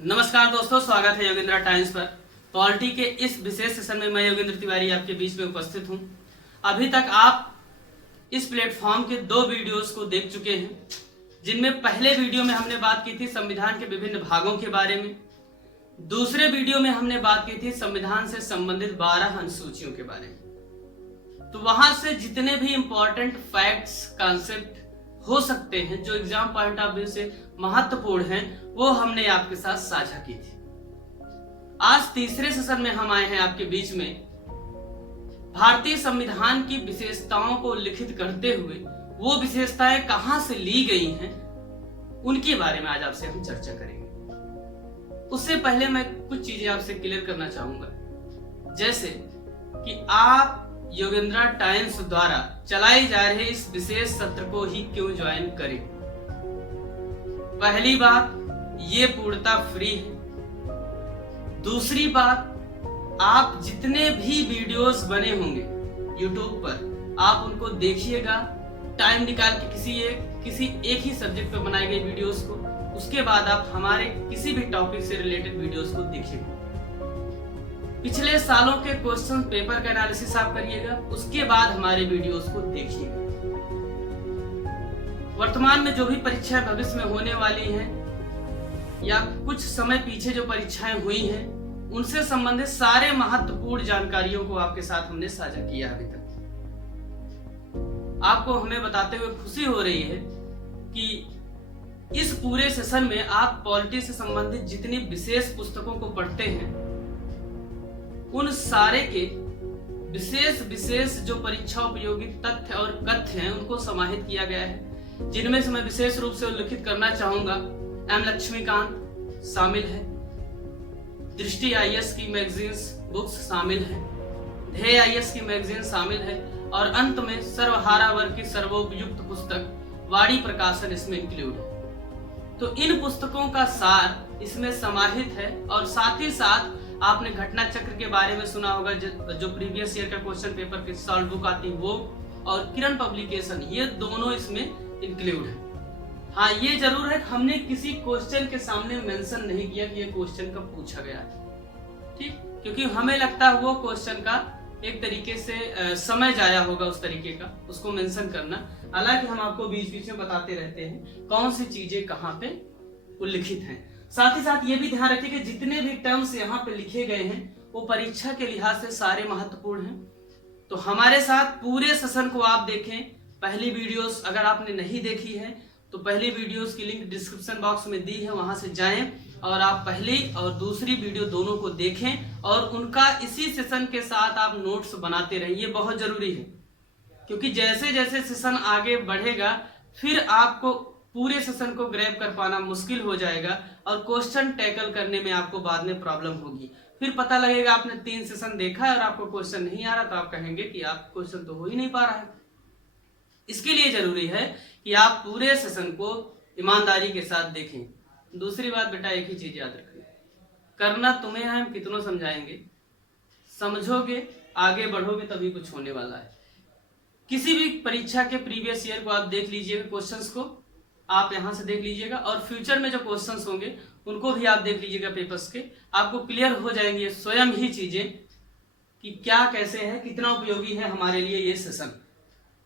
नमस्कार दोस्तों, स्वागत है योगेंद्र टाइम्स पर। पॉलिटी के इस विशेष सेशन में मैं योगेंद्र तिवारी आपके बीच में उपस्थित हूं। अभी तक आप इस प्लेटफॉर्म के 2 वीडियोस को देख चुके हैं, जिनमें पहले वीडियो में हमने बात की थी संविधान के विभिन्न भागों के बारे में। दूसरे वीडियो में हमने बात की थी संविधान से संबंधित 12 अनुसूचियों के बारे में। तो वहां से जितने भी इंपॉर्टेंट फैक्ट्स, कॉन्सेप्ट हो सकते हैं जो एग्जाम पॉइंट ऑफ व्यू से महत्वपूर्ण हैं, वो हमने आपके साथ साझा की थी। आज तीसरे सेशन में हम आए हैं आपके बीच में भारतीय संविधान की विशेषताओं को लिखित करते हुए वो विशेषताएं कहां से ली गई हैं, उनके बारे में आज आपसे हम चर्चा करेंगे। उससे पहले मैं कुछ चीजें आपसे क्लियर करना चाहूंगा, जैसे कि आप योगेंद्र टाइम्स द्वारा चलाए जा रहे इस विशेष सत्र को ही क्यों ज्वाइन करें। पहली बात, ये पूर्णतः फ्री है। दूसरी बात, आप जितने भी वीडियोस बने होंगे YouTube पर, आप उनको देखिएगा। टाइम निकाल के किसी एक ही सब्जेक्ट पर बनाए गए वीडियोस को, उसके बाद आप हमारे किसी भी टॉपिक से रिलेटेड वीडियोस को देखिएगा। पिछले सालों के क्वेश्चन पेपर का एनालिसिस आप करिएगा, उसके बाद हमारे वीडियोस को देखिएगा। वर्तमान में जो भी परीक्षाएं भविष्य में होने वाली हैं या कुछ समय पीछे जो परीक्षाएं हुई हैं, उनसे संबंधित सारे महत्वपूर्ण जानकारियों को आपके साथ हमने साझा किया अभी तक। आपको हमें बताते हुए खुशी हो रही है कि इस पूरे सेशन में आप पॉलिटी से संबंधित जितनी विशेष पुस्तकों को पढ़ते हैं, उन सारे के विशेष जो परीक्षा उपयोगी तथ्य और कथ्य हैं, उनको समाहित किया गया है, जिनमें से मैं विशेष रूप से उल्लेखित करना चाहूंगा। एम लक्ष्मीकांत शामिल है, दृष्टि आईएएस की मैगजीन्स बुक्स शामिल है, ध्येय आईएएस की मैगजीन शामिल है, और अंत में सर्वहारा वर्ग की सर्वोपयुक्त पुस्तक वाणी प्रकाशन इसमें इंक्लूड है। तो इन पुस्तकों का सार इसमें समाहित है। और साथ ही साथ आपने घटना चक्र के बारे में सुना होगा, जो प्रीवियस ईयर का क्वेश्चन पेपर की सॉल्व बुक आती वो, और किरण पब्लिकेशन, ये दोनों इसमें इंक्लूड है। हाँ, ये जरूर है, हमने किसी क्वेश्चन के सामने मेंशन नहीं किया कि ये क्वेश्चन कब पूछा गया है, ठीक, क्योंकि हमें लगता है वो क्वेश्चन का एक तरीके से समय जाया होगा उस तरीके का उसको मेंशन करना। हालांकि हम आपको बीच बीच में बताते रहते हैं कौन सी चीजें कहाँ पे उल्लिखित हैं। साथ ही साथ ये भी ध्यान रखिए कि जितने भी टर्म्स यहाँ पे लिखे गए हैं वो परीक्षा के लिहाज से सारे महत्वपूर्ण हैं। तो हमारे साथ पूरे सेशन को आप देखें। पहली वीडियोस अगर आपने नहीं देखी है तो पहली वीडियोस की लिंक डिस्क्रिप्शन बॉक्स में दी है, वहां से जाएं और आप पहली और दूसरी वीडियो दोनों को देखें और उनका इसी सेशन के साथ आप नोट्स बनाते रहें। ये बहुत जरूरी है, क्योंकि जैसे जैसे सेशन आगे बढ़ेगा फिर आपको पूरे सेशन को ग्रैब कर पाना मुश्किल हो जाएगा और क्वेश्चन टैकल करने में आपको बाद में प्रॉब्लम होगी। फिर पता लगेगा आपने 3 सेशन देखा है और आपको क्वेश्चन नहीं आ रहा, तो आप कहेंगे कि आप क्वेश्चन तो हो ही नहीं पा रहा है। इसके लिए जरूरी है कि आप पूरे सेशन को ईमानदारी के साथ देखें। दूसरी बात बेटा, एक ही चीज याद रखिए, करना तुम्हें है, हम कितनों समझाएंगे, समझोगे आगे बढ़ोगे तभी कुछ होने वाला है। किसी भी परीक्षा के प्रीवियस ईयर को आप देख लीजिएगा, क्वेश्चंस को आप यहां से देख लीजिएगा, और फ्यूचर में जो क्वेश्चंस होंगे उनको भी आप देख लीजिएगा पेपर्स के। आपको क्लियर हो जाएंगे स्वयं ही चीजें कि क्या कैसे है, कितना उपयोगी है हमारे लिए ये सेशन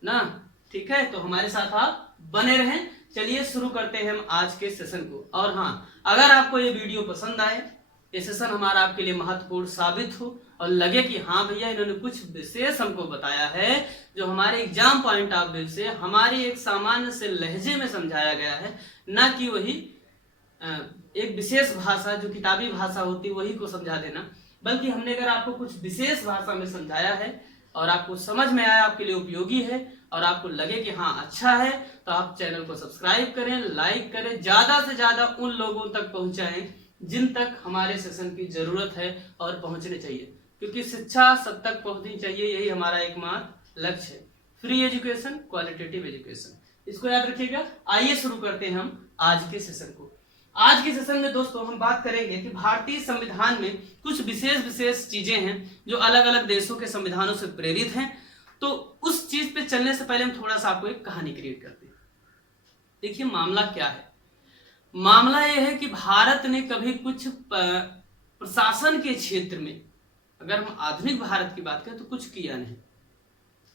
ना। ठीक है, तो हमारे साथ आप बने रहें। चलिए शुरू करते हैं हम आज के सेशन को। और हाँ, अगर आपको ये वीडियो पसंद आए, ये सेशन हमारा आपके लिए महत्वपूर्ण साबित हो और लगे कि हाँ भैया इन्होंने कुछ विशेष हमको बताया है जो हमारे एग्जाम पॉइंट ऑफ व्यू से हमारी एक सामान्य से लहजे में समझाया गया है, ना कि वही एक विशेष भाषा जो किताबी भाषा होती है वही को समझा देना, बल्कि हमने अगर आपको कुछ विशेष भाषा में समझाया है और आपको समझ में आया, आपके लिए उपयोगी है और आपको लगे कि हाँ अच्छा है, तो आप चैनल को सब्सक्राइब करें, लाइक करें, ज्यादा से ज्यादा उन लोगों तक पहुंचाएं जिन तक हमारे सेशन की जरूरत है और पहुंचने चाहिए, क्योंकि शिक्षा सब तक पहुंचनी चाहिए, यही हमारा एकमात्र लक्ष्य है। फ्री एजुकेशन, क्वालिटेटिव एजुकेशन, इसको याद रखिएगा। आइए शुरू करते हैं हम आज के सेशन को। आज के सेशन में दोस्तों हम बात करेंगे कि भारतीय संविधान में कुछ विशेष चीजें हैं जो अलग अलग देशों के संविधानों से प्रेरित हैं। तो उस चीज पे चलने से पहले हम थोड़ा सा आपको एक कहानी क्रिएट करते हैं। देखिए मामला क्या है। मामला यह है कि भारत ने कभी कुछ प्रशासन के क्षेत्र में, अगर हम आधुनिक भारत की बात करें तो कुछ किया नहीं।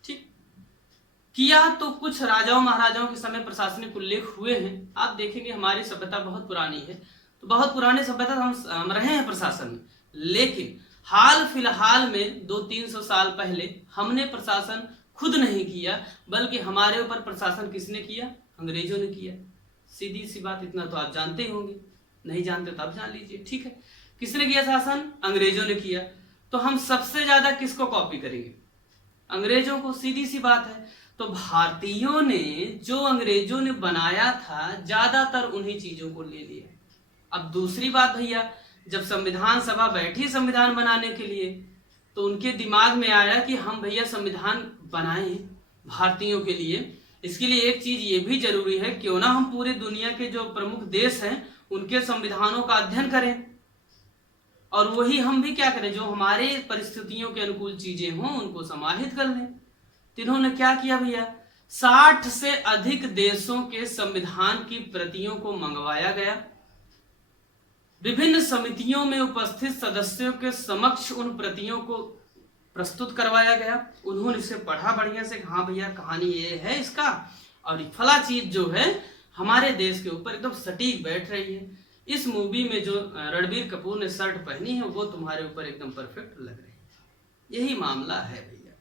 ठीक किया तो कुछ राजाओं महाराजाओं के समय प्रशासनिक उल्लेख हुए हैं। आप देखेंगे हमारी सभ्यता बहुत पुरानी है, तो बहुत पुरानी सभ्यता हम रहे हैं प्रशासन में, लेकिन हाल फिलहाल में 200-300 साल पहले हमने प्रशासन खुद नहीं किया, बल्कि हमारे ऊपर प्रशासन किसने किया? अंग्रेजों ने किया। सीधी सी बात, इतना तो आप जानते ही होंगे, नहीं जानते तो आप जान लीजिए। ठीक है, किसने किया शासन? अंग्रेजों ने किया। तो हम सबसे ज्यादा किसको कॉपी करेंगे? अंग्रेजों को। सीधी सी बात है। तो भारतीयों ने जो अंग्रेजों ने बनाया था ज्यादातर उन्हीं चीजों को ले लिया। अब दूसरी बात भैया, जब संविधान सभा बैठी संविधान बनाने के लिए, तो उनके दिमाग में आया कि हम भैया संविधान बनाएं भारतीयों के लिए। इसके लिए एक चीज ये भी जरूरी है, क्यों ना हम पूरे दुनिया के जो प्रमुख देश हैं उनके संविधानों का अध्ययन करें, और वही हम भी क्या करें, जो हमारे परिस्थितियों के अनुकूल चीजें हों उनको समाहित कर लें। तो इन्होंने क्या किया भैया, 60 से अधिक देशों के संविधान की प्रतियों को मंगवाया गया। विभिन्न समितियों में उपस्थित सदस्यों के समक्ष उन प्रतियों को प्रस्तुत करवाया गया। उन्होंने इसे पढ़ा बढ़िया से, हाँ भैया कहानी ये है इसका, और फला चीज जो है हमारे देश के ऊपर एकदम सटीक बैठ रही है। इस मूवी में जो रणबीर कपूर ने शर्ट पहनी है वो तुम्हारे ऊपर एकदम परफेक्ट लग रही है। यही मामला है भैया।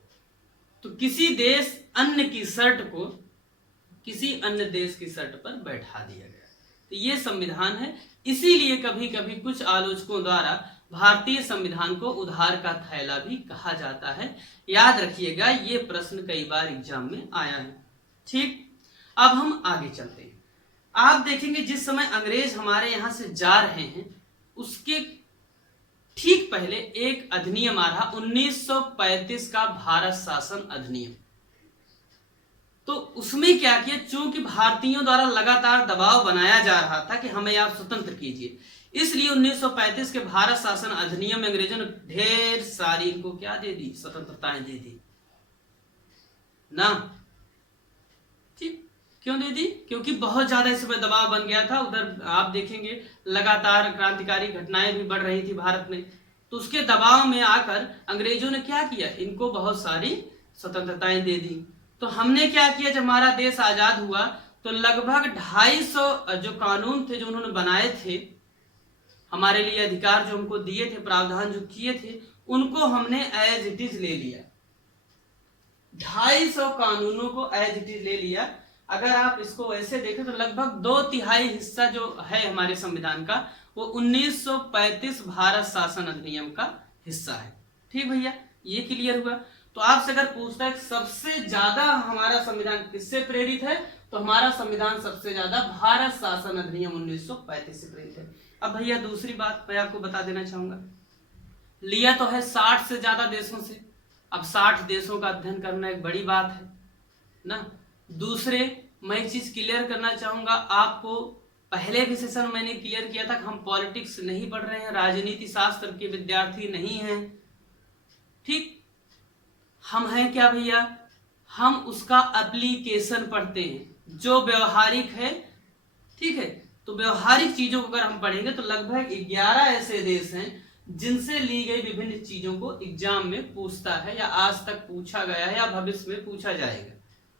तो किसी देश अन्य की शर्ट को किसी अन्य देश की शर्ट पर बैठा दिया गया, तो ये संविधान है। इसीलिए कभी कभी कुछ आलोचकों द्वारा भारतीय संविधान को उधार का थैला भी कहा जाता है। याद रखिएगा, ये प्रश्न कई बार एग्जाम में आया है। ठीक, अब हम आगे चलते हैं। आप देखेंगे जिस समय अंग्रेज हमारे यहां से जा रहे हैं उसके ठीक पहले एक अधिनियम आ रहा, 1935 का भारत शासन अधिनियम। तो उसमें क्या किया, चूंकि भारतीयों द्वारा लगातार दबाव बनाया जा रहा था कि हमें आप स्वतंत्र कीजिए, इसलिए 1935 के भारत शासन अधिनियम में अंग्रेजों ने ढेर सारी इनको क्या दे दी, स्वतंत्रताएं दे दी ना। ठीक, क्यों दे दी? क्योंकि बहुत ज्यादा इस पर दबाव बन गया था। उधर आप देखेंगे लगातार क्रांतिकारी घटनाएं भी बढ़ रही थी भारत में, तो उसके दबाव में आकर अंग्रेजों ने क्या किया, इनको बहुत सारी स्वतंत्रताएं दे दी। तो हमने क्या किया, जब हमारा देश आजाद हुआ तो लगभग 250 जो कानून थे जो उन्होंने बनाए थे, हमारे लिए अधिकार जो हमको दिए थे, प्रावधान जो किए थे, उनको हमने एज इट इज ले लिया। 250 कानूनों को एज इट इज ले लिया। अगर आप इसको ऐसे देखें तो लगभग 2/3 हिस्सा जो है हमारे संविधान का वो 1935 भारत शासन अधिनियम का हिस्सा है। ठीक भैया, ये क्लियर हुआ। तो आपसे अगर पूछता है सबसे ज्यादा हमारा संविधान किससे प्रेरित है, तो हमारा संविधान सबसे ज्यादा भारत शासन अधिनियम 1935 से प्रेरित है। अब भैया दूसरी बात मैं आपको बता देना चाहूंगा, लिया तो है 60 से ज्यादा देशों से। अब 60 देशों का अध्ययन करना एक बड़ी बात है ना। दूसरे मैं एक चीज क्लियर करना चाहूंगा आपको, पहले भी सेशन मैंने क्लियर किया था कि हम पॉलिटिक्स नहीं पढ़ रहे हैं, राजनीति शास्त्र के विद्यार्थी नहीं हैं। ठीक, हम हैं क्या भैया, हम उसका एप्लीकेशन पढ़ते हैं जो व्यवहारिक है। ठीक है, तो व्यवहारिक चीजों को अगर हम पढ़ेंगे तो लगभग 11 ऐसे देश हैं जिनसे ली गई विभिन्न चीजों को एग्जाम में पूछता है, या आज तक पूछा गया है, या भविष्य में पूछा जाएगा।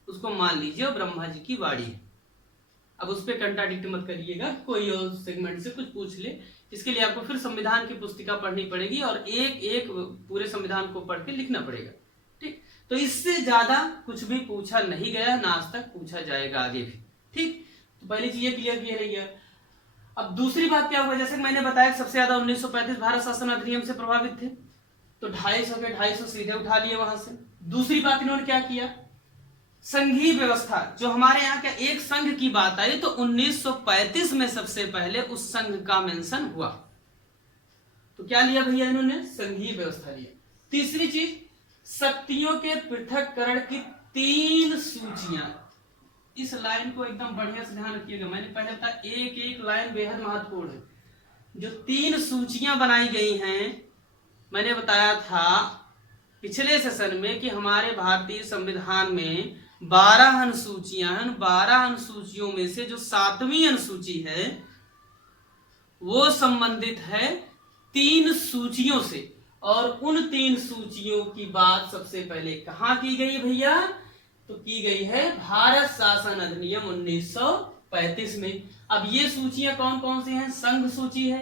उसको मान लीजिए और ब्रह्मा जी की वाणी है। अब उस पर कंट्राडिक्ट मत करिएगा, कोई और सेगमेंट से कुछ पूछ ले, इसके लिए आपको फिर संविधान की पुस्तिका पढ़नी पड़ेगी और एक एक पूरे संविधान को पढ़ के लिखना पड़ेगा। ठीक, तो इससे ज्यादा कुछ भी पूछा नहीं गया, ना आज तक पूछा जाएगा आगे भी। ठीक, तो पहली चीज ये क्लियर किया रही है। अब दूसरी बात क्या हुआ, जैसे मैंने बताया सबसे ज्यादा 1935 भारत शासन अधिनियम से प्रभावित थे, तो 250 के 250 सीधे उठा लिए वहां से। दूसरी बात इन्होंने क्या किया, संघीय व्यवस्था, जो हमारे यहाँ का एक संघ की बात आई तो 1935 में सबसे पहले उस संघ का मेंशन हुआ। तो क्या लिया भैया इन्होंने, संघीय व्यवस्था लिया। तीसरी चीज, शक्तियों के पृथक्करण की 3 सूचियां। इस लाइन को एकदम बढ़िया से ध्यान रखिएगा, मैंने पहले बताया एक एक लाइन बेहद महत्वपूर्ण है। जो 3 सूचियां बनाई गई हैं, मैंने बताया था पिछले सेशन में कि हमारे भारतीय संविधान में 12 अनुसूचियां हैं। 12 अनुसूचियों में से जो 7वीं अनुसूची है वो संबंधित है 3 सूचियों से, और उन 3 सूचियों की बात सबसे पहले कहां की गई भैया? तो की गई है भारत शासन अधिनियम 1935 में। अब ये सूचियां कौन कौन सी हैं? संघ सूची है,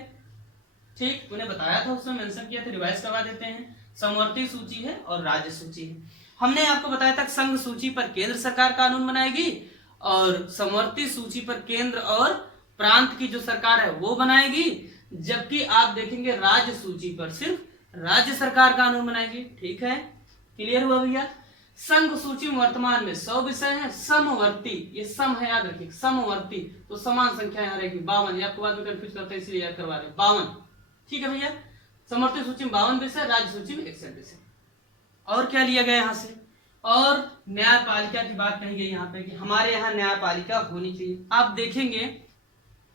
ठीक, मैंने बताया था, उसमें मेंशन किया था, रिवाइज करवा देते हैं। समवर्ती सूची है और राज्य सूची है। हमने आपको बताया था संघ सूची पर केंद्र सरकार कानून बनाएगी और समवर्ती सूची पर केंद्र और प्रांत की जो सरकार है वो बनाएगी, जबकि आप देखेंगे राज्य सूची पर सिर्फ राज्य सरकार कानून बनाएगी। ठीक है, क्लियर हुआ भैया? संघ सूची में वर्तमान में 100 विषय हैं। समवर्ती, ये सम है, याद रखिए, समवर्ती तो समान संख्या यहाँ रहेगी 52। आपको बाद में कंफ्यूज करते हैं इसलिए याद करवा रहे 52। ठीक है भैया, समवर्ती सूची में 52 विषय, राज्य सूची में 61 विषय। और क्या लिया गया यहाँ से? और न्यायपालिका की बात कही गई यहाँ पे कि हमारे यहाँ न्यायपालिका होनी चाहिए। आप देखेंगे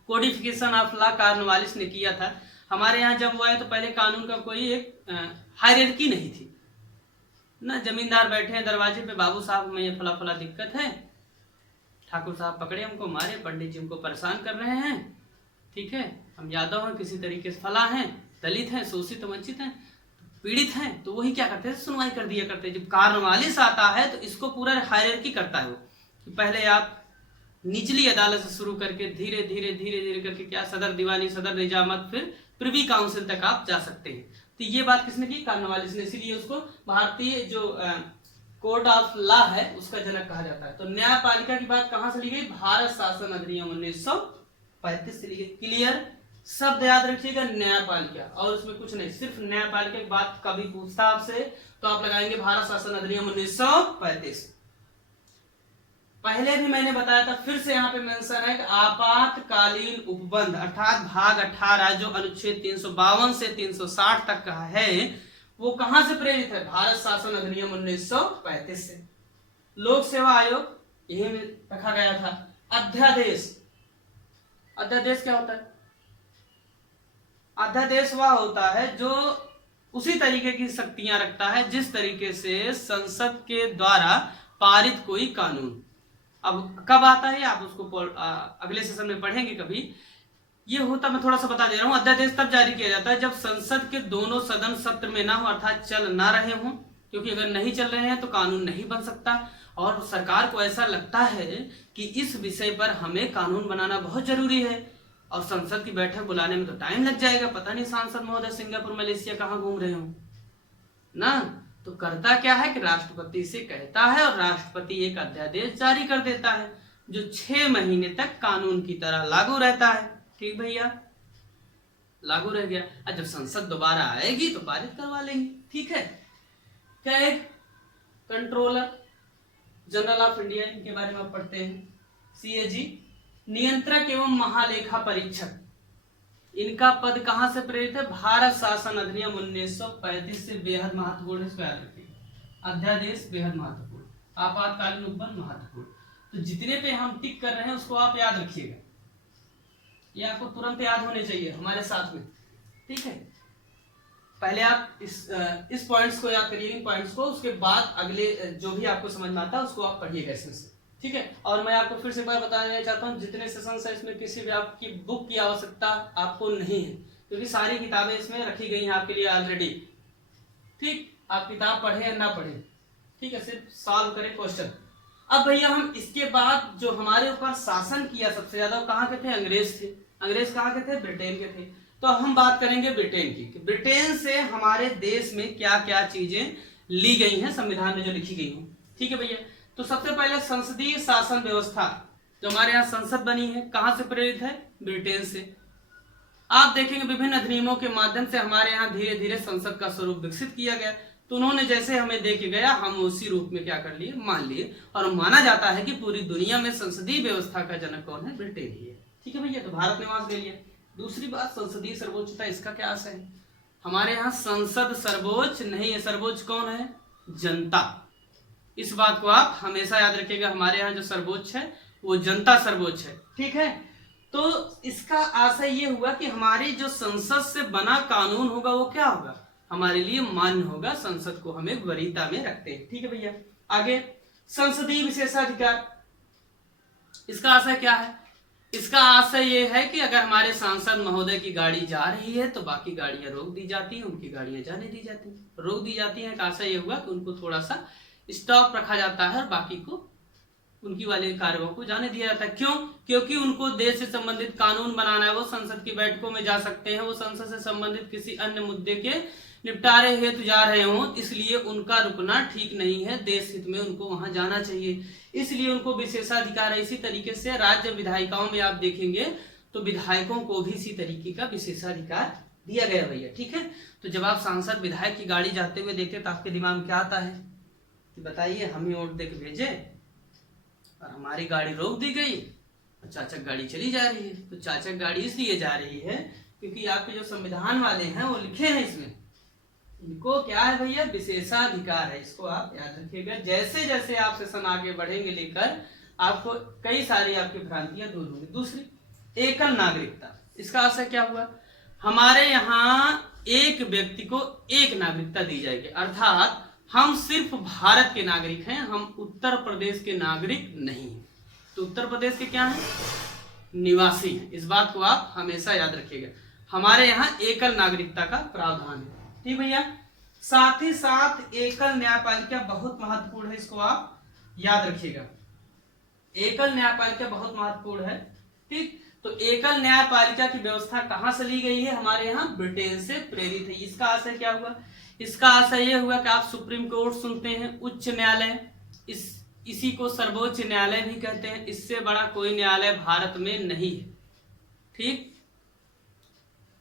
कोडिफिकेशन ऑफ लॉ कॉर्नवालिस ने किया था। हमारे यहाँ जब हुआ है तो पहले कानून का कोई एक हायरार्की नहीं थी ना। जमींदार बैठे हैं दरवाजे पे, बाबू साहब में ये फला फला दिक्कत है, ठाकुर साहब पकड़े हमको, मारे, पंडित जी हमको परेशान कर रहे हैं, ठीक है, हम यादव हैं, किसी तरीके से फला हैं, दलित हैं, शोषित वंचित हैं, पीड़ित हैं, तो वही क्या करते हैं, सुनवाई कर दिया करते हैं। जब कॉर्नवालिस आता है तो इसको पूरा हायरार्की करता है वो, कि पहले आप निचली अदालत से शुरू करके धीरे धीरे धीरे धीरे करके क्या सदर दीवानी, सदर निजामत, फिर प्रिवी काउंसिल तक आप जा सकते हैं। तो ये बात किसने की? कॉर्नवालिस ने। इसीलिए उसको भारतीय जो कोड ऑफ लॉ है उसका जनक कहा जाता है। तो न्यायपालिका की बात कहां से ली गई? भारत शासन अधिनियम 1935 से ली गई। क्लियर? शब्द याद रखिएगा, न्यायपालिका, और उसमें कुछ नहीं, सिर्फ न्यायपालिका की बात कभी पूछता आपसे तो आप लगाएंगे भारत शासन अधिनियम 1935। पहले भी मैंने बताया था, फिर से यहाँ पे मेंशन है कि आपातकालीन उपबंध अर्थात भाग 18 जो अनुच्छेद 352 से 360 तक का है वो कहां से प्रेरित है? भारत शासन अधिनियम 1935 से। लोक सेवा आयोग यही में रखा गया था। अध्यादेश, अध्यादेश क्या होता है? अध्यादेश वह होता है जो उसी तरीके की शक्तियां रखता है जिस तरीके से संसद के द्वारा पारित कोई कानून। अब कब आता है आप उसको अगले सेशन में पढ़ेंगे कभी। ये होता, मैं थोड़ा सा बता दे रहा हूं, अध्यादेश तब जारी किया जाता है जब संसद के दोनों सदन सत्र में ना हो, अर्थात चल ना रहे हों, क्योंकि अगर नहीं चल रहे हैं तो कानून नहीं बन सकता और सरकार को ऐसा लगता है कि इस विषय पर हमें कानून बनाना बहुत जरूरी है और संसद की बैठक बुलाने में तो टाइम लग जाएगा, पता नहीं सांसद महोदय सिंगापुर मलेशिया कहाँ घूम रहे हो ना। तो करता क्या है कि राष्ट्रपति से कहता है और राष्ट्रपति एक अध्यादेश जारी कर देता है जो 6 महीने तक कानून की तरह लागू रहता है। ठीक भैया, लागू रह गया। और जब संसद दोबारा आएगी तो पारित करवा लेंगे। ठीक है, क्या एक कंट्रोलर जनरल ऑफ इंडिया, इनके बारे में आप पढ़ते हैं, सीएजी, नियंत्रक एवं महालेखा परीक्षक, इनका पद कहां से प्रेरित है? भारत शासन अधिनियम 1935 से। बेहद महत्वपूर्ण, इसको याद रखिए, अध्यादेश बेहद महत्वपूर्ण, आपातकालीन उपबंध महत्वपूर्ण। तो जितने पे हम टिक कर रहे हैं उसको आप याद रखिएगा, ये आपको तुरंत याद होने चाहिए हमारे साथ में। ठीक है, पहले आप इस पॉइंट्स को याद करिए, इन पॉइंट्स को, उसके बाद अगले जो भी आपको समझ में आता है उसको आप पढ़िएगा इसमें से। ठीक है, और मैं आपको फिर से एक बार बताना चाहता हूँ, जितने सेशन है इसमें किसी भी आपकी बुक की आवश्यकता आपको नहीं है, क्योंकि सारी किताबें इसमें रखी गई हैं आपके लिए ऑलरेडी। ठीक, आप किताब पढ़े या ना पढ़े, ठीक है, सिर्फ सॉल्व करें क्वेश्चन। अब भैया हम इसके बाद जो हमारे ऊपर शासन किया सबसे ज्यादा, कहाँ के थे? अंग्रेज थे। अंग्रेज कहाँ के थे? ब्रिटेन के थे। तो हम बात करेंगे ब्रिटेन की, कि ब्रिटेन से हमारे देश में क्या क्या चीजें ली गई हैं संविधान में जो लिखी गई हैं। ठीक है भैया, तो सबसे पहले संसदीय शासन व्यवस्था जो हमारे यहाँ संसद बनी है कहां से प्रेरित है? ब्रिटेन से। आप देखेंगे विभिन्न अधिनियमों के माध्यम से हमारे यहाँ धीरे धीरे संसद का स्वरूप विकसित किया गया। तो उन्होंने जैसे हमें दे के गया, हम उसी रूप में क्या कर लिए? मान लिए। और माना जाता है कि पूरी दुनिया में संसदीय व्यवस्था का जनक कौन है? ब्रिटेन ही है। ठीक है भैया, तो भारत ने वहां से ले लिया। दूसरी बात, संसदीय सर्वोच्चता, इसका क्या आशय है? हमारे यहाँ संसद सर्वोच्च नहीं है, सर्वोच्च कौन है? जनता। इस बात को आप हमेशा याद रखिएगा, हमारे यहाँ जो सर्वोच्च है वो जनता सर्वोच्च है। ठीक है, तो इसका आशय ये हुआ कि हमारी जो संसद से बना कानून होगा वो क्या होगा? हमारे लिए मान्य होगा, संसद को हम एक वरीयता में रखते हैं। ठीक है भैया, आगे संसदीय विशेषाधिकार, इसका आशय क्या है? इसका आशय ये है कि अगर हमारे सांसद महोदय की गाड़ी जा रही है तो बाकी गाड़ियां रोक दी जाती हैं, उनकी गाड़ियां जाने दी जाती हैं, रोक दी जाती हैं। का आशय ये हुआ कि उनको थोड़ा सा स्टॉप रखा जाता है और बाकी को उनकी वाले कार्यों को जाने दिया जाता है। क्यों? क्योंकि उनको देश से संबंधित कानून बनाना है, वो संसद की बैठकों में जा सकते हैं, वो संसद से संबंधित किसी अन्य मुद्दे के निपटारे हेतु जा रहे हों, इसलिए उनका रुकना ठीक नहीं है, देश हित में उनको वहां जाना चाहिए, इसलिए उनको विशेषाधिकार है। इसी तरीके से राज्य विधायिकाओं में आप देखेंगे तो विधायकों को भी इसी तरीके का विशेषाधिकार दिया गया भैया। ठीक है, तो जब आप सांसद विधायक की गाड़ी जाते हुए देखते तो आपके दिमाग में क्या आता है कि बताइए, हम ही वोट देके भेजे और हमारी गाड़ी रोक दी गई, चाचक गाड़ी चली जा रही है। तो चाचक गाड़ी इसलिए जा रही है क्योंकि आपके जो संविधान वाले हैं वो लिखे हैं इसमें, इनको क्या है भैया, विशेषाधिकार है। इसको आप याद रखिएगा। जैसे जैसे आप सेशन आगे बढ़ेंगे लेकर, आपको कई सारी आपकी भ्रांतियां दूर होंगी। दूसरी, एकल नागरिकता, इसका असर क्या हुआ, हमारे यहाँ एक व्यक्ति को एक नागरिकता दी जाएगी, अर्थात हम सिर्फ भारत के नागरिक हैं, हम उत्तर प्रदेश के नागरिक नहीं हैं। तो उत्तर प्रदेश के क्या हैं, निवासी हैं। इस बात को आप हमेशा याद रखिएगा। हमारे यहाँ एकल नागरिकता का प्रावधान है। ठीक भैया, साथ ही साथ एकल न्यायपालिका बहुत महत्वपूर्ण है, इसको आप याद रखिएगा। एकल न्यायपालिका बहुत महत्वपूर्ण है। ठीक, तो एकल न्यायपालिका की व्यवस्था कहां से ली गई है, हमारे यहाँ ब्रिटेन से प्रेरित है। इसका आशय क्या हुआ, इसका आशय यह हुआ कि आप सुप्रीम कोर्ट सुनते हैं, उच्च न्यायालय, इसी को सर्वोच्च न्यायालय भी कहते हैं। इससे बड़ा कोई न्यायालय भारत में नहीं है। ठीक,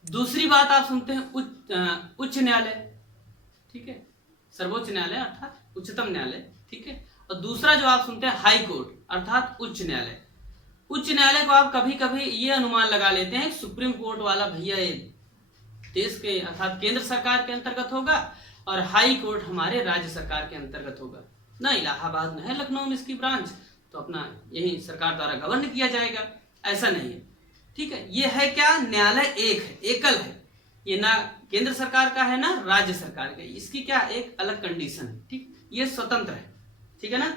दूसरी बात आप सुनते हैं उच्च न्यायालय, ठीक है, सर्वोच्च न्यायालय अर्थात उच्चतम न्यायालय। ठीक है, और दूसरा जो आप सुनते हैं हाई कोर्ट अर्थात उच्च न्यायालय। उच्च न्यायालय को आप कभी कभी ये अनुमान लगा लेते हैं सुप्रीम कोर्ट वाला भैया ये देश के अर्थात केंद्र सरकार के अंतर्गत होगा और हाई कोर्ट हमारे राज्य सरकार के अंतर्गत होगा ना, इलाहाबाद में है, लखनऊ में इसकी ब्रांच, तो अपना यही सरकार द्वारा गवर्न किया जाएगा, ऐसा नहीं है। ठीक है, ये है क्या, न्यायालय एक है, एकल है, ये ना केंद्र सरकार का है ना राज्य सरकार का, इसकी क्या एक अलग कंडीशन है। ठीक, ये स्वतंत्र है। ठीक है ना,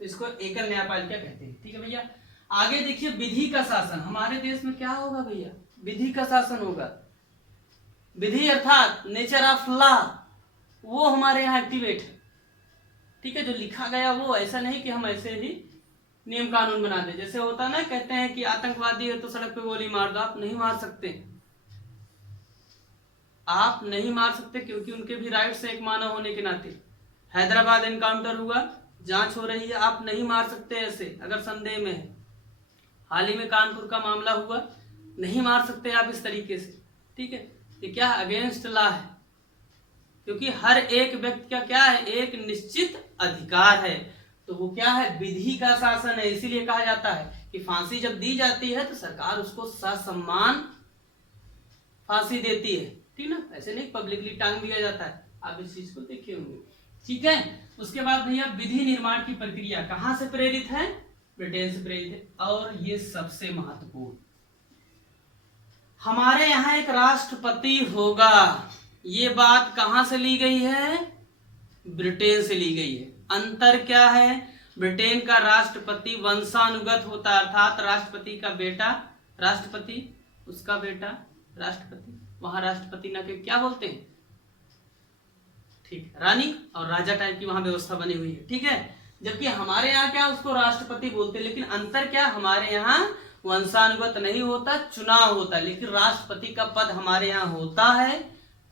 तो इसको एकल न्यायपालिका कहते हैं। ठीक है भैया, आगे देखिए, विधि का शासन हमारे देश में क्या होगा भैया, विधि का शासन होगा। विधि अर्थात नेचर ऑफ लॉ, वो हमारे यहाँ एक्टिवेट है। ठीक है, जो लिखा गया वो, ऐसा नहीं कि हम ऐसे ही नियम कानून बना दे। जैसे होता ना, कहते हैं कि आतंकवादी है तो सड़क पे गोली मार दो, आप नहीं मार सकते, आप नहीं मार सकते, क्योंकि उनके भी राइट्स है एक मानव होने के नाते। हैदराबाद एनकाउंटर हुआ, जांच हो रही है, आप नहीं मार सकते ऐसे अगर संदेह में है। हाल ही में कानपुर का मामला हुआ, नहीं मार सकते आप इस तरीके से। ठीक है, ये क्या अगेंस्ट लॉ है, क्योंकि हर एक व्यक्ति का क्या है, एक निश्चित अधिकार है, तो वो क्या है, विधि का शासन है। इसीलिए कहा जाता है कि फांसी जब दी जाती है तो सरकार उसको ससम्मान फांसी देती है। ठीक ना, ऐसे नहीं पब्लिकली टांग दिया जाता है, आप इस चीज को देखे होंगे। ठीक है, उसके बाद भैया विधि निर्माण की प्रक्रिया कहां से प्रेरित है, ब्रिटेन से प्रेरित है। और ये सबसे महत्वपूर्ण, हमारे यहाँ एक राष्ट्रपति होगा, ये बात कहां से ली गई है, ब्रिटेन से ली गई है। अंतर क्या है, ब्रिटेन का राष्ट्रपति वंशानुगत होता है, अर्थात राष्ट्रपति का बेटा राष्ट्रपति, उसका बेटा राष्ट्रपति। वहां राष्ट्रपति ना के क्या बोलते हैं, ठीक, रानी और राजा टाइप की वहां व्यवस्था बनी हुई है। ठीक है, जबकि हमारे यहाँ क्या, उसको राष्ट्रपति बोलते हैं। लेकिन अंतर क्या, हमारे यहाँ वंशानुगत नहीं होता, चुनाव होता है, लेकिन राष्ट्रपति का पद हमारे यहाँ होता है।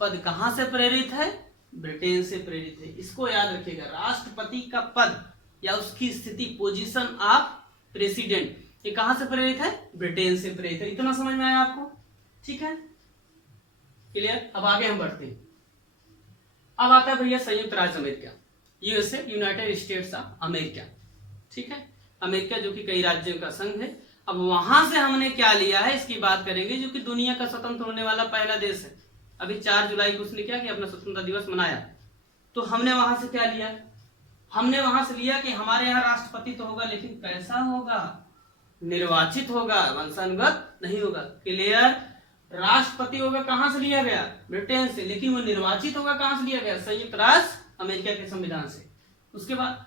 पद कहां से प्रेरित है, ब्रिटेन से प्रेरित है। इसको याद रखिएगा, राष्ट्रपति का पद या उसकी स्थिति, पोजीशन ऑफ प्रेसिडेंट, ये कहां से प्रेरित है, ब्रिटेन से प्रेरित है। इतना समझ में आया आपको, ठीक है, क्लियर। अब आगे हम बढ़ते हैं। अब आता है भैया संयुक्त राज्य America, USA, United states of America. ठीक है, अमेरिका जो कि कई राज्यों का संघ है। अब वहां से हमने क्या लिया है इसकी बात करेंगे, जो कि दुनिया का स्वतंत्र होने वाला पहला देश है। अभी 4 जुलाई को उसने क्या किया, अपना स्वतंत्रता दिवस मनाया। तो हमने वहां से क्या लिया, हमने वहां से लिया कि हमारे यहाँ राष्ट्रपति तो होगा, लेकिन कैसा होगा, निर्वाचित होगा, वंशानुगत नहीं होगा। क्लियर, राष्ट्रपति होगा, कहां से लिया गया, ब्रिटेन से, लेकिन वो निर्वाचित होगा कहां से लिया गया, संयुक्त राष्ट्र अमेरिका के संविधान से। उसके बाद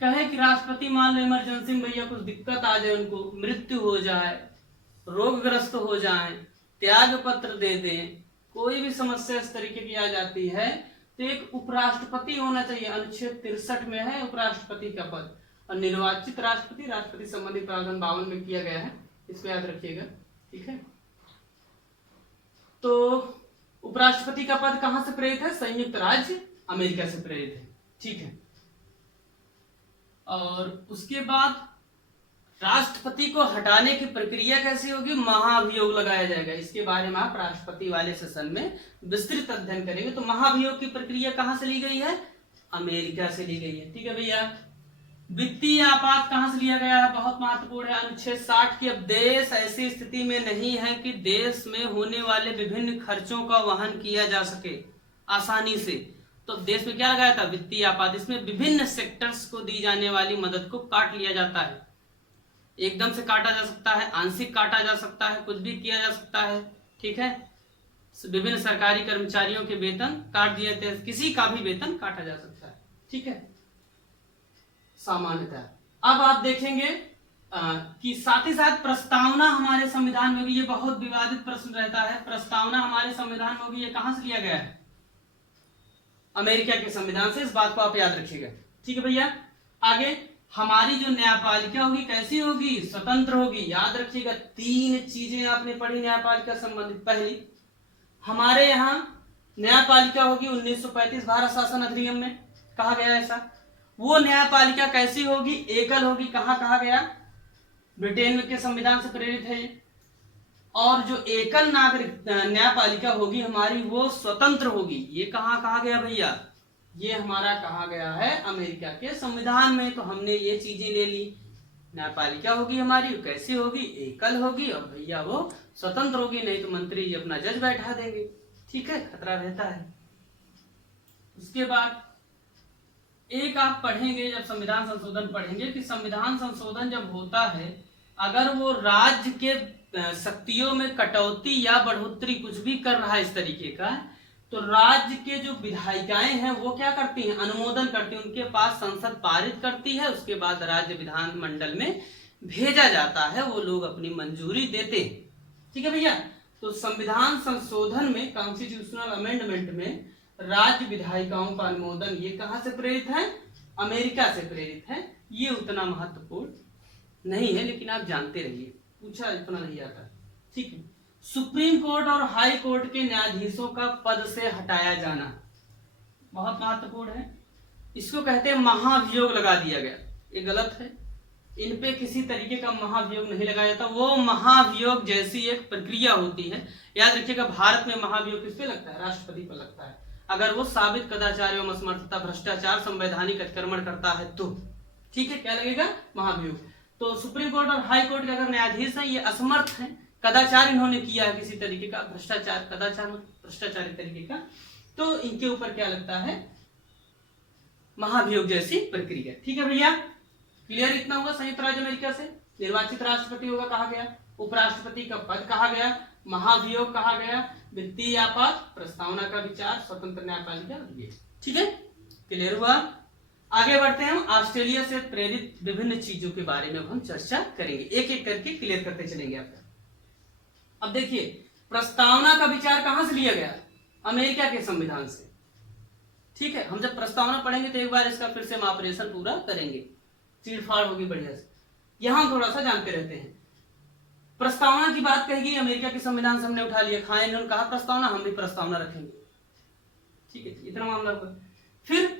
कहे कि राष्ट्रपति मान लो इमरजेंसी में भैया कुछ दिक्कत आ जाए, उनको मृत्यु हो जाए, रोगग्रस्त हो जाएं, त्याग पत्र दे दें, कोई भी समस्या इस तरीके की आ जाती है तो एक उपराष्ट्रपति होना चाहिए। अनुच्छेद 63 में है उपराष्ट्रपति का पद, और निर्वाचित राष्ट्रपति राष्ट्रपति संबंधी प्रावधान 52 में किया गया है, इसको याद रखिएगा। ठीक है, तो उपराष्ट्रपति का पद कहां से प्रेरित है? संयुक्त राज्य अमेरिका से प्रेरित है। ठीक है, और उसके बाद राष्ट्रपति को हटाने की प्रक्रिया कैसी होगी? महाभियोग लगाया जाएगा। इसके बारे में आप राष्ट्रपति वाले सेशन में विस्तृत अध्ययन करेंगे। तो महाभियोग की प्रक्रिया कहां से ली गई है? अमेरिका से ली गई है। ठीक है भैया, वित्तीय आपात कहां से लिया गया है? बहुत महत्वपूर्ण है, अनुच्छेद 60 की। अब देश ऐसी स्थिति में नहीं है कि देश में होने वाले विभिन्न खर्चों का वहन किया जा सके आसानी से, तो देश में क्या लगाया था? वित्तीय आपात। इसमें विभिन्न सेक्टर्स को दी जाने वाली मदद को काट लिया जाता है। एकदम से काटा जा सकता है, आंशिक काटा जा सकता है, कुछ भी किया जा सकता है। ठीक है, विभिन्न सरकारी कर्मचारियों के वेतन काट दिए जाते हैं, किसी का भी वेतन काटा जा सकता है। ठीक है, सामान्यतः। अब आप देखेंगे कि साथ ही साथ प्रस्तावना हमारे संविधान में भी, ये बहुत विवादित प्रश्न रहता है, प्रस्तावना हमारे संविधान में भी ये कहां से लिया गया है? अमेरिका के संविधान से। इस बात को आप याद रखिएगा। ठीक है भैया, आगे हमारी जो न्यायपालिका होगी कैसी होगी? स्वतंत्र होगी। याद रखिएगा, 3 चीजें आपने पढ़ी न्यायपालिका संबंधित। पहली, हमारे यहाँ न्यायपालिका होगी 1935 भारत शासन अधिनियम में कहा गया ऐसा। वो न्यायपालिका कैसी होगी? एकल होगी। कहाँ कहा गया? ब्रिटेन के संविधान से प्रेरित है। और जो एकल नागरिक न्यायपालिका होगी हमारी, वो स्वतंत्र होगी। ये कहाँ कहा गया भैया? ये हमारा कहा गया है अमेरिका के संविधान में। तो हमने ये चीजें ले ली। न्यायपालिका होगी हमारी, कैसी होगी? एकल होगी, और भैया वो स्वतंत्र होगी, नहीं तो मंत्री जी अपना जज बैठा देंगे। ठीक है, खतरा रहता है। उसके बाद एक आप पढ़ेंगे, जब संविधान संशोधन पढ़ेंगे, कि संविधान संशोधन जब होता है, अगर वो राज्य के शक्तियों में कटौती या बढ़ोतरी कुछ भी कर रहा है इस तरीके का, तो राज्य के जो विधायिकाएं हैं वो क्या करती हैं? अनुमोदन करती हैं। उनके पास संसद पारित करती है, उसके बाद राज्य विधानमंडल में भेजा जाता है, वो लोग अपनी मंजूरी देते हैं। ठीक है भैया, तो संविधान संशोधन में, कॉन्स्टिट्यूशनल अमेंडमेंट में राज्य विधायिकाओं का अनुमोदन, ये कहां से प्रेरित है? अमेरिका से प्रेरित है। ये उतना महत्वपूर्ण नहीं है, लेकिन आप जानते रहिए, पूछा इतना नहीं आता। ठीक है, सुप्रीम कोर्ट और हाई कोर्ट के न्यायाधीशों का पद से हटाया जाना बहुत महत्वपूर्ण है। इसको कहते हैं महाभियोग लगा दिया गया। ये गलत है, इन पे किसी तरीके का महाभियोग नहीं लगाया जाता। वो महाभियोग जैसी एक प्रक्रिया होती है। याद रखिएगा, भारत में महाभियोग किस पे लगता है? राष्ट्रपति पर लगता है। अगर वो साबित कदाचार एवं असमर्थता, भ्रष्टाचार, संवैधानिक अतिक्रमण करता है तो। ठीक है, क्या लगेगा? महाभियोग। तो सुप्रीम कोर्ट और हाई कोर्ट के अगर न्यायाधीश हैं, ये असमर्थ हैं, कदाचार इन्होंने किया है किसी तरीके का, भ्रष्टाचार, कदाचार भ्रष्टाचारी तरीके का, तो इनके ऊपर क्या लगता है? महाभियोग जैसी प्रक्रिया। ठीक है भैया, क्लियर इतना होगा। संयुक्त राज्य अमेरिका से निर्वाचित राष्ट्रपति होगा कहा गया, उपराष्ट्रपति का पद कहा गया, महाभियोग कहा गया, वित्तीय आपात, प्रस्तावना का विचार, स्वतंत्र न्यायपालिका, ये। ठीक है, क्लियर हुआ। आगे बढ़ते हैं हम। ऑस्ट्रेलिया से प्रेरित विभिन्न चीजों के बारे में हम चर्चा करेंगे, एक एक करके क्लियर करते चलेंगे आपका। अब देखिए, प्रस्तावना का विचार कहां से लिया गया? अमेरिका के संविधान से। ठीक है, हम जब प्रस्तावना पढ़ेंगे तो एक बार इसका फिर से हम ऑपरेशन पूरा करेंगे, चीड़फाड़ होगी बढ़िया से। यहां थोड़ा सा जानते रहते हैं। प्रस्तावना की बात कहेगी, अमेरिका के संविधान से हमने उठा लिया, खान इन्होंने कहा प्रस्तावना, हम भी प्रस्तावना रखेंगे। ठीक है, इतना मामला होगा। फिर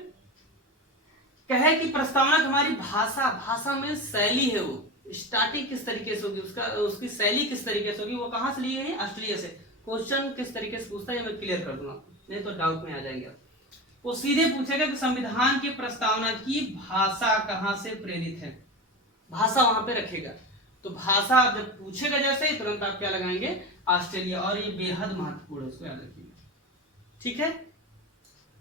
कहे कि प्रस्तावना की हमारी भाषा में शैली है, वो स्टार्टिंग किस तरीके से होगी, उसकी शैली किस तरीके से होगी, वो कहां से ली है? ऑस्ट्रेलिया से। क्वेश्चन किस तरीके से पूछता है ये मैं क्लियर कर दूंगा, नहीं तो डाउट में आ जाएंगे आप। वो सीधे पूछेगा कि संविधान की प्रस्तावना की भाषा कहां से प्रेरित है, भाषा वहां पे रखेगा। तो भाषा जब पूछेगा जैसे ही, तुरंत आप क्या लगाएंगे? ऑस्ट्रेलिया। और ये बेहद महत्वपूर्ण है, उसको याद रखिएगा। ठीक है,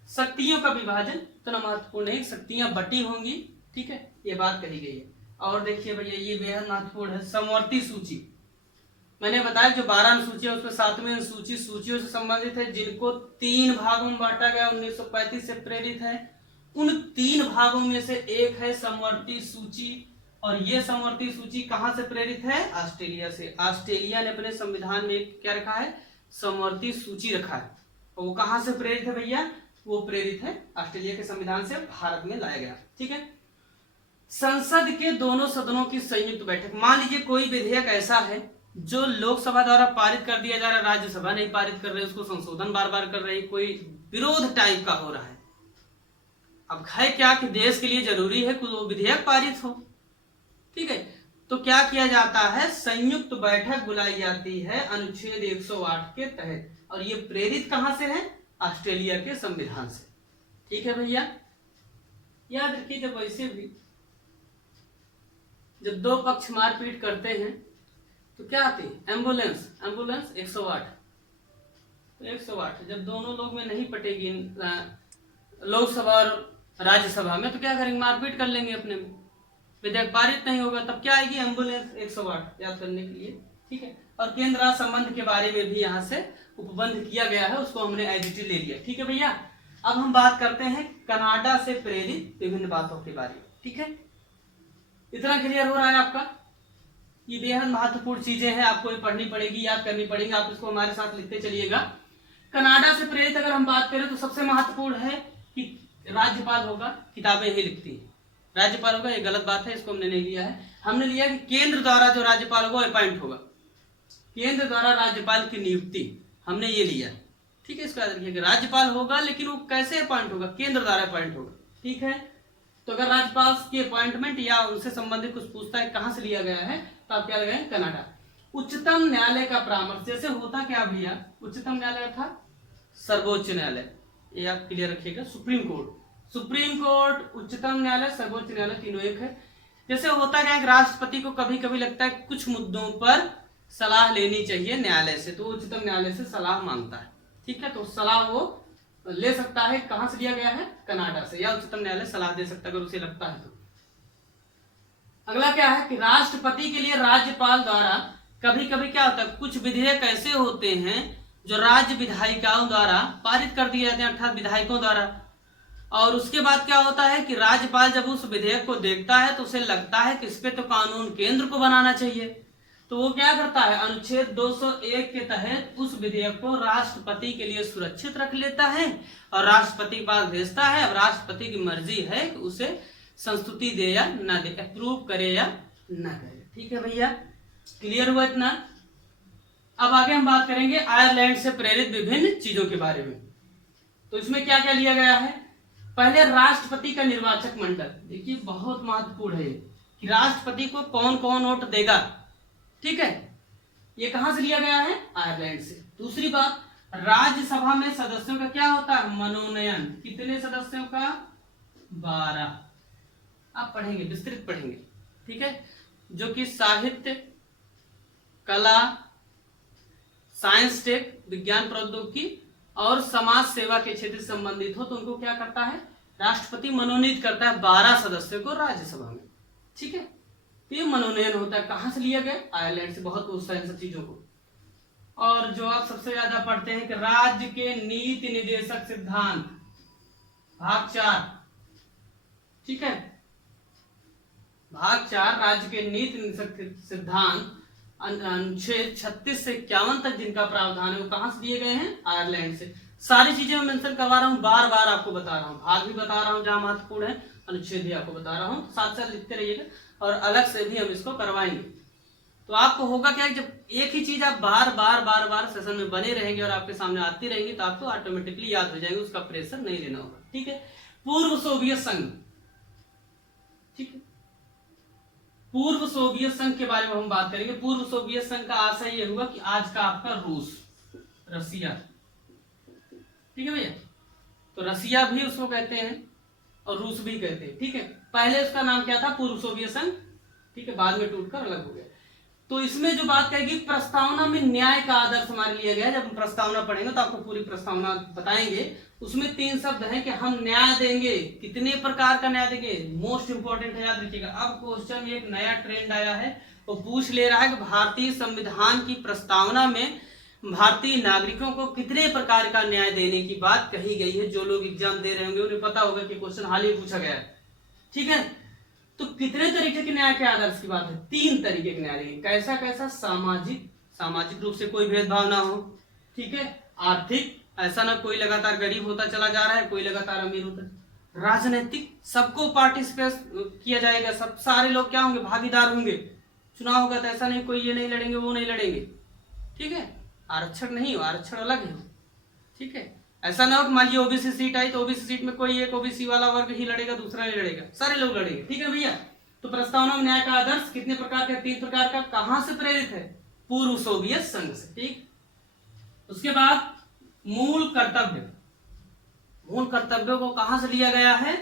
शक्तियों का विभाजन इतना महत्वपूर्ण नहीं, शक्तियां बटी होंगी। ठीक है, ये बात कही गई है। और देखिए भैया, ये बेहद महत्वपूर्ण है, समवर्ती सूची। मैंने बताया जो 12 अनुसूची है उसमें 7वीं अनुसूची सूचियों से संबंधित है, जिनको 3 भागों में बांटा गया, 1935 से प्रेरित है। उन 3 भागों में से एक है समवर्ती सूची। और ये समवर्ती सूची कहां से प्रेरित है? ऑस्ट्रेलिया से। ऑस्ट्रेलिया ने अपने संविधान में क्या रखा है? समवर्ती सूची रखा है। और वो कहां से प्रेरित है भैया? वो प्रेरित है ऑस्ट्रेलिया के संविधान से, भारत में लाया गया। ठीक है। संसद के दोनों सदनों की संयुक्त बैठक। मान लीजिए कोई विधेयक ऐसा है जो लोकसभा द्वारा पारित कर दिया जा रहा है, राज्यसभा नहीं पारित कर रही, उसको संशोधन बार बार कर रही, कोई विरोध टाइप का हो रहा है। अब है क्या कि देश के लिए जरूरी है कि वो विधेयक पारित हो। ठीक है, तो क्या किया जाता है? संयुक्त बैठक बुलाई जाती है अनुच्छेद 108 के तहत, और ये प्रेरित कहां से है? ऑस्ट्रेलिया के संविधान से। ठीक है भैया, याद रखिए जब वैसे भी जब दो पक्ष मारपीट करते हैं तो क्या आती है? एम्बुलेंस। एम्बुलेंस 108। तो 108 जब दोनों लोग में नहीं पटेगी लोकसभा और राज्यसभा में, तो क्या करेंगे? मारपीट कर लेंगे अपने में, विधेयक पारित नहीं होगा। तब क्या आएगी? एम्बुलेंस 108, याद करने के लिए। ठीक है, और केंद्र राज्य संबंध के बारे में भी यहाँ से उपबंध किया गया है, उसको हमने एज इट इज ले लिया। ठीक है भैया, अब हम बात करते हैं कनाडा से प्रेरित विभिन्न बातों के बारे में। ठीक है, इतना क्लियर हो रहा है आपका? ये बेहद महत्वपूर्ण चीजें हैं, आपको ये पढ़नी पड़ेगी, याद करनी पड़ेगी। आप इसको हमारे साथ लिखते चलिएगा। कनाडा से प्रेरित अगर हम बात करें तो सबसे महत्वपूर्ण है कि राज्यपाल होगा, किताबें ही लिखती है। राज्यपाल होगा, ये गलत बात है, इसको हमने नहीं लिया है। हमने लिया कि केंद्र द्वारा जो राज्यपाल होगा अपॉइंट होगा, केंद्र द्वारा राज्यपाल की नियुक्ति, हमने ये लिया। ठीक है, इसको याद रखिए कि राज्यपाल होगा, लेकिन वो कैसे अपॉइंट होगा? केंद्र द्वारा अपॉइंट होगा। ठीक है, तो अगर राज्यपाल की अपॉइंटमेंट या उनसे संबंधित कुछ पूछता है कहां से लिया गया है, तो आप क्या लगाएंगे? कनाडा। उच्चतम न्यायालय का परामर्श, जैसे होता क्या भैया? उच्चतम न्यायालय था सर्वोच्च न्यायालय, ये आप क्लियर रखिएगा। सुप्रीम कोर्ट, सुप्रीम कोर्ट, उच्चतम न्यायालय, सर्वोच्च न्यायालय, तीनों एक है। जैसे होता क्या है, राष्ट्रपति को कभी कभी लगता है कुछ मुद्दों पर सलाह लेनी चाहिए न्यायालय से, तो उच्चतम न्यायालय से सलाह मांगता है। ठीक है, तो सलाह वो ले सकता है। कहां से लिया गया है? कनाडा से, या उच्चतम न्यायालय सलाह दे सकता है अगर उसे लगता है तो। अगला क्या है कि राष्ट्रपति के लिए राज्यपाल द्वारा कभी कभी क्या होता है, कुछ विधेयक ऐसे होते हैं जो राज्य विधायिकाओं द्वारा पारित कर दिए जाते हैं, अर्थात विधायकों द्वारा। और उसके बाद क्या होता है कि राज्यपाल जब उस विधेयक को देखता है तो उसे लगता है कि इस पे तो कानून केंद्र को बनाना चाहिए, तो वो क्या करता है? अनुच्छेद 201 के तहत उस विधेयक को राष्ट्रपति के लिए सुरक्षित रख लेता है और राष्ट्रपति के पास भेजता है। अब राष्ट्रपति की मर्जी है कि उसे संस्तुति दे या न दे, अप्रूव करे या न करे। ठीक है भैया, क्लियर हुआ इतना? अब आगे हम बात करेंगे आयरलैंड से प्रेरित विभिन्न चीजों के बारे में। तो इसमें क्या क्या लिया गया है? पहले राष्ट्रपति का निर्वाचक मंडल। देखिए बहुत महत्वपूर्ण है कि राष्ट्रपति को कौन कौन वोट देगा। ठीक है, ये कहां से लिया गया है? आयरलैंड से। दूसरी बात, राज्यसभा में सदस्यों का क्या होता है? मनोनयन। कितने सदस्यों का? 12। आप पढ़ेंगे, विस्तृत पढ़ेंगे। ठीक है, जो कि साहित्य, कला, साइंस टेक, विज्ञान प्रौद्योगिकी और समाज सेवा के क्षेत्र से संबंधित हो तो उनको क्या करता है? राष्ट्रपति मनोनीत करता है 12 सदस्यों को राज्यसभा में। ठीक है, ये मनोनयन होता है। कहां से लिया गया? आयरलैंड से। बहुत उत्साह इन सब चीजों को। और जो आप सबसे ज्यादा पढ़ते हैं कि राज्य के नीति निर्देशक सिद्धांत, भाग 4। ठीक है, भाग 4 राज्य के नीति निर्देशक सिद्धांत अनुच्छेद 36 से 51 तक जिनका प्रावधान है वो कहां से दिए गए हैं? आयरलैंड से। सारी चीजें मैं मेंशन करवा रहा हूं, बार बार आपको बता रहा हूं, भाग भी बता रहा हूं जहां महत्वपूर्ण है, अनुच्छेद भी आपको बता रहा हूं, साथ साथ लिखते रहिएगा और अलग से भी हम इसको करवाएंगे। तो आपको होगा क्या, जब एक ही चीज आप बार बार सेशन में बने रहेंगे और आपके सामने आती रहेंगी तो आपको ऑटोमेटिकली याद हो जाएंगे, उसका प्रेशर नहीं लेना होगा। ठीक है, पूर्व सोवियत संघ। ठीक है, पूर्व सोवियत संघ के बारे में हम बात करेंगे। पूर्व सोवियत संघ का आशय यह हुआ कि आज का आपका रूस, रसिया। ठीक है भैया, तो रसिया भी उसको कहते हैं और रूस भी कहते हैं। ठीक है, पहले उसका नाम क्या था? पूर्व सोवियत संघ। ठीक है, बाद में टूटकर अलग हो गया। तो इसमें जो बात कहेगी, प्रस्तावना में न्याय का आदर्श हमारे लिया गया है। जब हम प्रस्तावना पढ़ेंगे तो आपको पूरी प्रस्तावना बताएंगे। उसमें 3 शब्द हैं कि हम न्याय देंगे। कितने प्रकार का न्याय देंगे? मोस्ट इंपोर्टेंट है, याद रखिएगा। अब क्वेश्चन एक नया ट्रेंड आया है, वो पूछ ले रहा है कि भारतीय संविधान की प्रस्तावना में भारतीय नागरिकों को कितने प्रकार का न्याय देने की बात कही गई है। जो लोग एग्जाम दे रहे होंगे उन्हें पता होगा कि क्वेश्चन हाल ही पूछा गया है। ठीक है, तो कितने तरीके के न्याय के आदर्श की बात है? 3 तरीके के न्याय देंगे। कैसा कैसा? सामाजिक रूप से कोई भेदभाव ना हो, ठीक है। आर्थिक, ऐसा ना कोई लगातार गरीब होता चला जा रहा है, कोई लगातार अमीर होता है। राजनीतिक, सबको पार्टिसिपेट किया जाएगा, सब सारे लोग क्या होंगे? भागीदार होंगे। चुनाव होगा तो ऐसा नहीं कोई ये नहीं लड़ेंगे वो नहीं लड़ेंगे, ठीक है। आरक्षण नहीं हो, आरक्षण अलग है, ठीक है। ऐसा ना हो कि मान लीजिए ओबीसी सीट आई तो ओबीसी सीट में कोई एक ओबीसी वाला वर्ग ही लड़ेगा, दूसरा नहीं लड़ेगा, सारे लोग लड़ेंगे, ठीक है भैया। तो प्रस्तावना में न्याय का आदर्श कितने प्रकार का? 3 प्रकार का। कहां से प्रेरित है? पूर्व सोवियत संघ से, ठीक। उसके बाद मूल कर्तव्य, मूल कर्तव्यों को कहां से लिया गया है?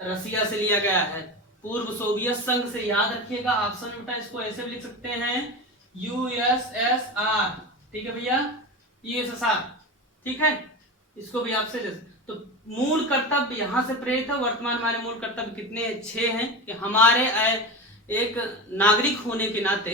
रसिया से लिया गया है, पूर्व सोवियत संघ से। याद रखिएगा, ऑप्शन में बेटा इसको ऐसे भी लिख सकते हैं यूएसएसआर, ठीक है भैया, यूएसएसआर, ठीक है। इसको भी आपसे तो मूल कर्तव्य यहां से प्रेरित है। वर्तमान हमारे मूल कर्तव्य कितने? 6 हैं कि हमारे एक नागरिक होने के नाते,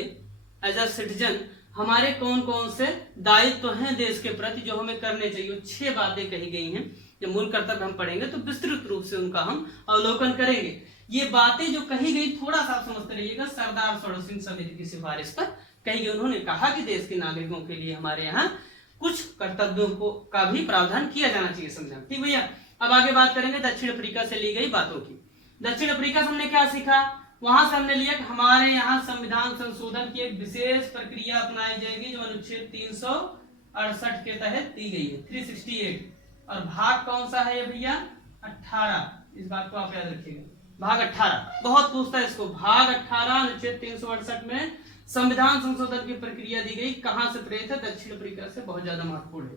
एज अ सिटीजन, हमारे कौन कौन से दायित्व हैं देश के प्रति जो हमें करने चाहिए। 6 बातें कही गई हैं। जब मूल कर्तव्य हम पढ़ेंगे तो विस्तृत रूप से उनका हम अवलोकन करेंगे। ये बातें जो कही गई थोड़ा सा आप समझते रहिएगा, सरदार सरोवर सिंह समिति की सिफारिश पर कही गई। उन्होंने कहा कि देश के नागरिकों के लिए हमारे यहाँ कुछ कर्तव्यों को का भी प्रावधान किया जाना चाहिए, समझा, ठीक भैया। अब आगे बात करेंगे दक्षिण अफ्रीका से ली गई बातों की। दक्षिण अफ्रीका से हमने क्या सीखा? वहां से हमने लिया कि हमारे यहाँ संविधान संशोधन की एक विशेष प्रक्रिया अपनाई जाएगी जो अनुच्छेद 368 के तहत दी गई है, 368। और भाग कौन सा है ये भैया? 18। इस बात को आप याद रखिएगा, भाग 18 बहुत पूछता है इसको। भाग 18 अनुच्छेद 368 में संविधान संशोधन की प्रक्रिया दी गई। कहां से प्रेरित है? दक्षिण अफ्रीका से। बहुत ज्यादा महत्वपूर्ण है।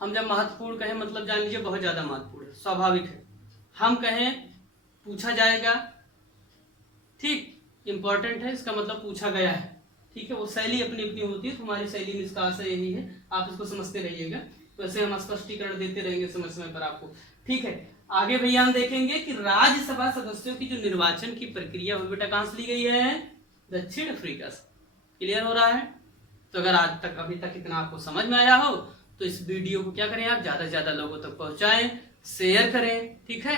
हम जब महत्वपूर्ण कहें मतलब जान लीजिए बहुत ज्यादा महत्वपूर्ण है, स्वाभाविक है। हम कहें पूछा जाएगा, ठीक, इंपॉर्टेंट है, इसका मतलब पूछा गया है, ठीक है। वो शैली अपनी अपनी होती है, तुम्हारी शैली में इसका आशय यही है, आप इसको समझते रहिएगा। वैसे हम स्पष्टीकरण देते रहेंगे समय समय पर आपको, ठीक है। आगे भैया हम देखेंगे कि राज्यसभा सदस्यों की जो निर्वाचन की प्रक्रिया वो बेटा कहां से ली गई है? दक्षिण अफ्रीका से। क्लियर हो रहा है? तो अगर आज तक अभी तक इतना आपको समझ में आया हो तो इस वीडियो को क्या करें आप? ज्यादा से ज्यादा लोगों तक पहुंचाएं, शेयर करें, ठीक है।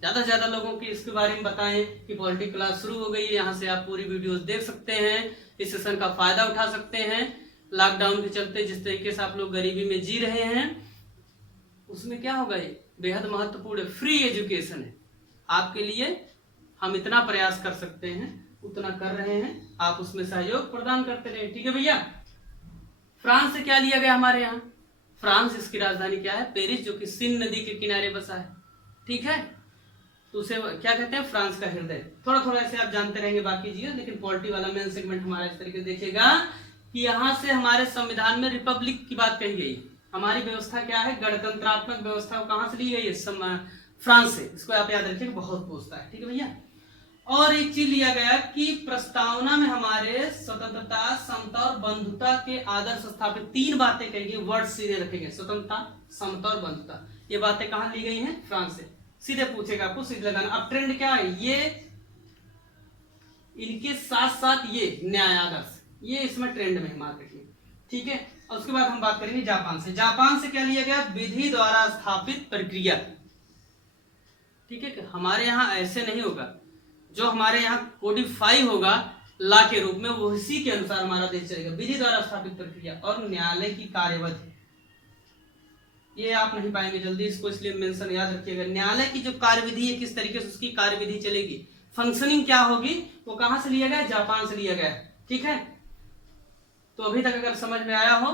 ज्यादा से ज्यादा लोगों की इसके बारे में बताएं कि पॉलिटिक्स क्लास शुरू हो गई है, यहाँ से आप पूरी वीडियोस देख सकते हैं, इस सेशन का फायदा उठा सकते हैं। लॉकडाउन के चलते जिस तरीके से आप लोग गरीबी में जी रहे हैं उसमें क्या होगा? ये बेहद महत्वपूर्ण फ्री एजुकेशन है आपके लिए। हम इतना प्रयास कर सकते हैं, उतना कर रहे हैं, आप उसमें सहयोग प्रदान करते रहे, ठीक है भैया। फ्रांस से क्या लिया गया हमारे यहाँ? फ्रांस, इसकी राजधानी क्या है? पेरिस, जो कि सिन नदी के किनारे बसा है, ठीक है। तो उसे क्या कहते हैं? फ्रांस का हृदय। थोड़ा थोड़ा ऐसे आप जानते रहेंगे बाकी चीजें, लेकिन पॉलिटी वाला मेन सेगमेंट हमारा इस तरीके से देखिएगा कि यहाँ से हमारे संविधान में रिपब्लिक की बात कही गई। हमारी व्यवस्था क्या है? गणतंत्रात्मक व्यवस्था। कहां से ली गई है? फ्रांस से। इसको आप याद रखिएगा, बहुत पूछता है, ठीक है भैया। और एक चीज लिया गया कि प्रस्तावना में हमारे स्वतंत्रता, समता और बंधुता के आदर्श स्थापित। 3 बातें कहेंगे, वर्ड सीधे रखेंगे, स्वतंत्रता, समता और बंधुता। ये बातें कहां ली गई हैं? फ्रांस से। सीधे पूछेगा आपको, सीधे लगाना। अब ट्रेंड क्या है? ये इनके साथ साथ ये न्याय आदर्श, ये इसमें ट्रेंड में मार्केट में, ठीक है। और उसके बाद हम बात करेंगे जापान से। जापान से क्या लिया गया? विधि द्वारा स्थापित प्रक्रिया, ठीक है। हमारे यहाँ ऐसे नहीं होगा, जो हमारे यहाँ कोडिफाई होगा लॉ के रूप में वो इसी के अनुसार हमारा देश चलेगा। विधि द्वारा स्थापित प्रक्रिया और न्यायालय की कार्यविधि, ये आप नहीं पाएंगे जल्दी, इसको इसलिए मेंशन याद रखिएगा। न्यायालय की जो कार्यविधि है, किस तरीके से उसकी कार्यविधि चलेगी, फंक्शनिंग क्या होगी, वो कहां से लिया गया? जापान से लिया गया, ठीक है। तो अभी तक अगर समझ में आया हो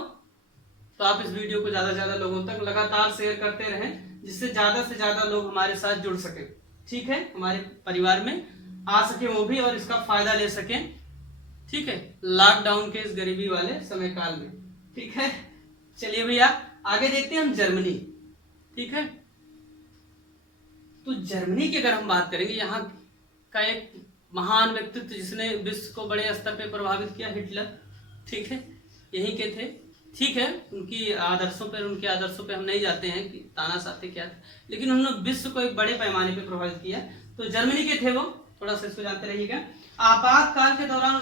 तो आप इस वीडियो को ज्यादा से ज्यादा लोगों तक लगातार शेयर करते रहें, जिससे ज्यादा से ज्यादा लोग हमारे साथ जुड़ सके, ठीक है, हमारे परिवार में आ सके वो भी और इसका फायदा ले सके, ठीक है, लॉकडाउन के इस गरीबी वाले समय काल में, ठीक है। चलिए भैया आगे देखते हैं हम जर्मनी, ठीक है। तो जर्मनी की अगर हम बात करेंगे, यहाँ का एक महान व्यक्तित्व जिसने विश्व को बड़े स्तर पे प्रभावित किया, हिटलर, ठीक है, यहीं के थे, ठीक है। उनके आदर्शों पे हम नहीं जाते हैं कि तानाशाह क्या थे, लेकिन उन्होंने विश्व को एक बड़े पैमाने पे प्रभावित किया। तो जर्मनी के थे वो, थोड़ा सा इसको जानते रहिएगा। आपातकाल के दौरान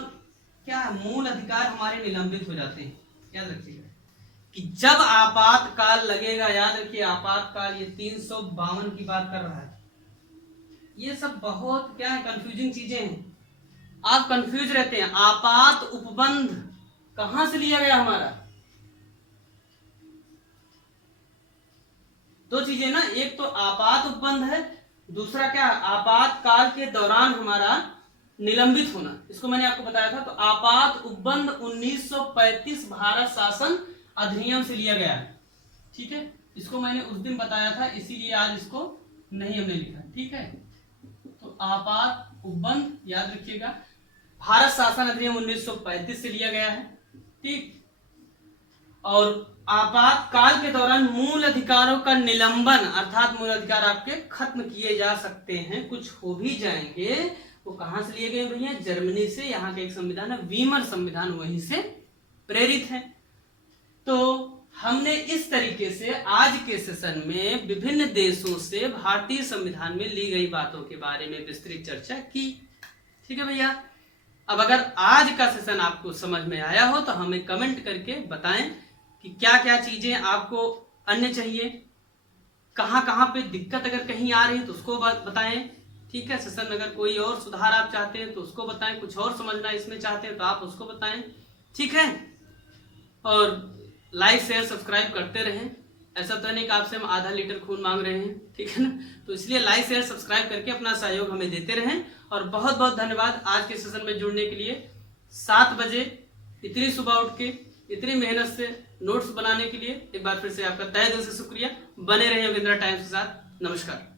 क्या है, मूल अधिकार हमारे निलंबित हो जाते हैं, याद रखिएगा कि जब आपातकाल लगेगा, याद रखिए आपातकाल, ये 352 की बात कर रहा है, ये सब बहुत क्या है, कंफ्यूजिंग चीजें हैं। आप कंफ्यूज रहते हैं। आपात उपबंध कहां से लिया गया हमारा? दो चीजें ना, एक तो आपात उपबंध है, दूसरा क्या, आपातकाल के दौरान हमारा निलंबित होना। इसको मैंने आपको बताया था। तो आपात उपबंध 1935 भारत शासन अधिनियम से लिया गया है। ठीक है, इसको मैंने उस दिन बताया था, इसीलिए आज इसको नहीं हमने लिखा। ठीक है, तो आपात उपबंध याद रखिएगा, भारत शासन अधिनियम 1935 से लिया गया है। ठीक, और आपातकाल के दौरान मूल अधिकारों का निलंबन, अर्थात मूल अधिकार आपके खत्म किए जा सकते हैं, कुछ हो भी जाएंगे। वो कहां से लिए गए भैया? जर्मनी से। यहाँ का एक संविधान है वीमर संविधान, वहीं से प्रेरित है। तो हमने इस तरीके से आज के सेशन में विभिन्न देशों से भारतीय संविधान में ली गई बातों के बारे में विस्तृत चर्चा की। ठीक है भैया, अब अगर आज का सेशन आपको समझ में आया हो तो हमें कमेंट करके बताएं कि क्या क्या चीजें आपको अन्य चाहिए, कहां कहां पे दिक्कत अगर कहीं आ रही है तो उसको बताएं। ठीक है, सेशन में अगर कोई और सुधार आप चाहते हैं तो उसको बताएं, कुछ और समझना इसमें चाहते हैं तो आप उसको बताएं। ठीक है, और लाइक शेयर सब्सक्राइब करते रहें। ऐसा तो नहीं कि आपसे हम आधा लीटर खून मांग रहे हैं, ठीक है ना, तो इसलिए लाइक शेयर सब्सक्राइब करके अपना सहयोग हमें देते रहें। और बहुत बहुत धन्यवाद आज के सेशन में जुड़ने के लिए। 7 बजे इतनी सुबह उठ के इतनी मेहनत से नोट्स बनाने के लिए एक बार फिर से आपका तहे दिल से शुक्रिया। बने रहे योगेंद्रा टाइम्स के साथ। नमस्कार।